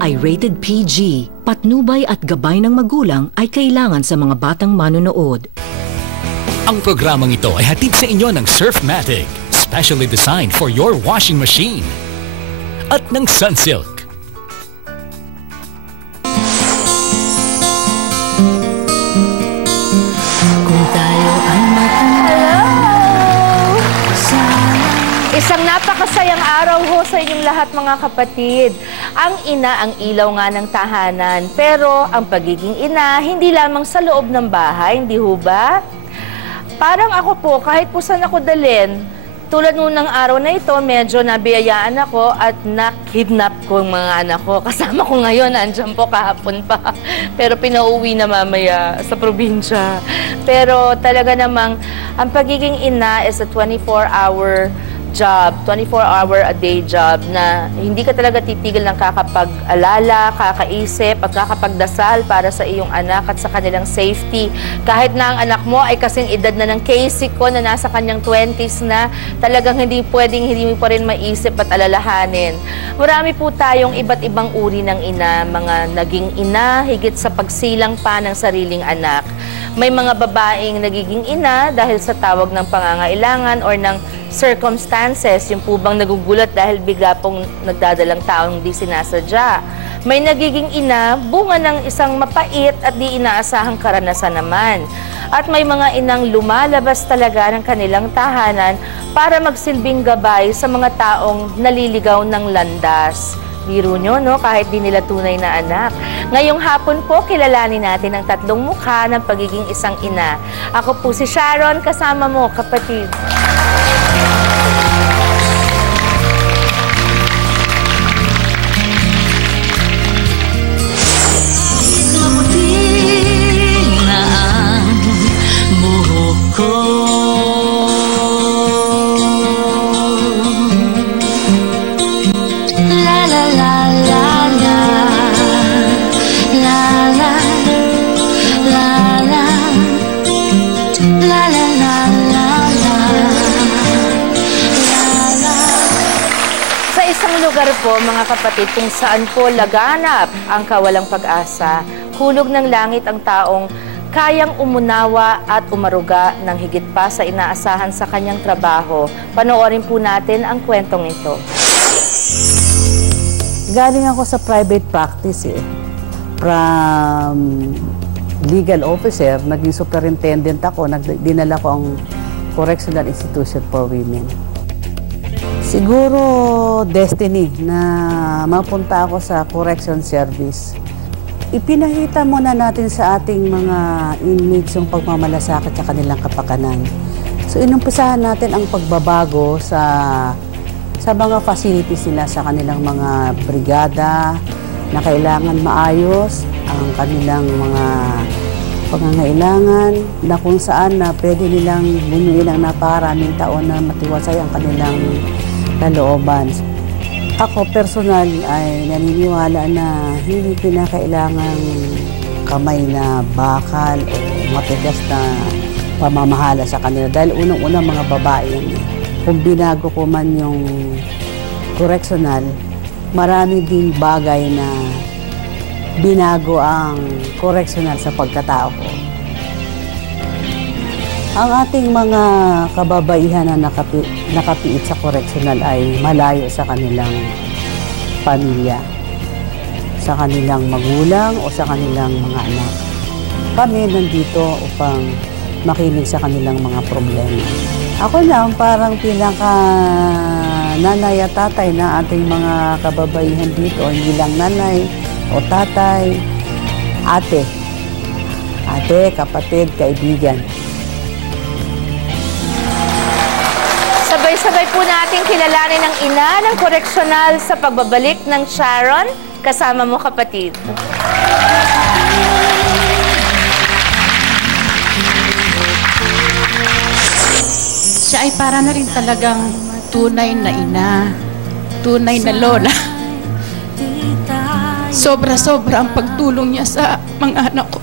ay rated PG. Patnubay at gabay ng magulang ay kailangan sa mga batang manonood. Ang programang ito ay hatid sa inyo ng Surfmatic, specially designed for your washing machine. At ng Sunsilk. Isang napakasayang araw ho sa inyong lahat mga kapatid. Ang ina ang ilaw nga ng tahanan, pero ang pagiging ina hindi lamang sa loob ng bahay, hindi ho ba? Parang ako po, kahit po saan ako dalhin, tulad nung ng araw na ito, medyo nabiyayaan ako at nakidnap ko ang mga anak ko. Kasama ko ngayon, andyan po kahapon pa. Pero pinauwi na mamaya sa probinsya. Pero talaga namang, ang pagiging ina is a 24-hour job, 24-hour-a-day job na hindi ka talaga titigil ng kakapag-alala, kakaisip at kakapagdasal para sa iyong anak at sa kanilang safety. Kahit na ang anak mo ay kasing edad na ng Casey ko na nasa kanyang 20s na, talagang hindi mo pa rin maisip at alalahanin. Marami po tayong iba't ibang uri ng ina, mga naging ina higit sa pagsilang pa ng sariling anak. May mga babaeng nagiging ina dahil sa tawag ng pangangailangan or ng circumstances, yung po bang nagugulat dahil bigla pong nagdadalang taong di sinasadya. May nagiging ina, bunga ng isang mapait at di inaasahang karanasan naman. At may mga inang lumalabas talaga ng kanilang tahanan para magsilbing gabay sa mga taong naliligaw ng landas. Biro nyo, no? Kahit di nila tunay na anak. Ngayong hapon po, kilalanin natin ang tatlong mukha ng pagiging isang ina. Ako po si Sharon, kasama mo, kapatid. Lugar po, mga kapatid, kung saan po laganap ang kawalang pag-asa, hulog ng langit ang taong kayang umunawa at umaruga ng higit pa sa inaasahan sa kanyang trabaho. Panoorin po natin ang kwentong ito. Galing ako sa private practice From legal officer, naging superintendent ako, dinala ko ang Correctional Institution for Women. Siguro destiny na mapunta ako sa correction service. Ipinahita muna natin sa ating mga inmates yung pagmamalasakit sa kanilang kapakanan. So inumpisahan natin ang pagbabago sa mga facilities nila, sa kanilang mga brigada na kailangan maayos ang kanilang mga pangangailangan, na kung saan na pwede nilang bunuin ang napakaraming taon na matiwasay ang kanilang kalooban. Ako personal ay naniniwala na hindi kinakailangang kamay na bakal o matigas na pamamahala sa kanila. Dahil unang-unang mga babae yan. Kung binago ko man yung correctional, marami ding bagay na binago ang correctional sa pagkatao ko. Ang ating mga kababaihan na nakapiit sa correctional ay malayo sa kanilang pamilya, sa kanilang magulang o sa kanilang mga anak. Kami nandito upang makinig sa kanilang mga problema. Ako lang parang pinaka nanay at tatay na ating mga kababaihan dito, hindi lang nanay o tatay, ate, kapatid, kaibigan. Sabay-sabay po natin kilalanin ang ina ng koreksyonal sa pagbabalik ng Sharon. Kasama mo, kapatid. Siya ay para na rin talagang tunay na ina, tunay na lola. Sobra-sobra ang pagtulong niya sa mga anak ko.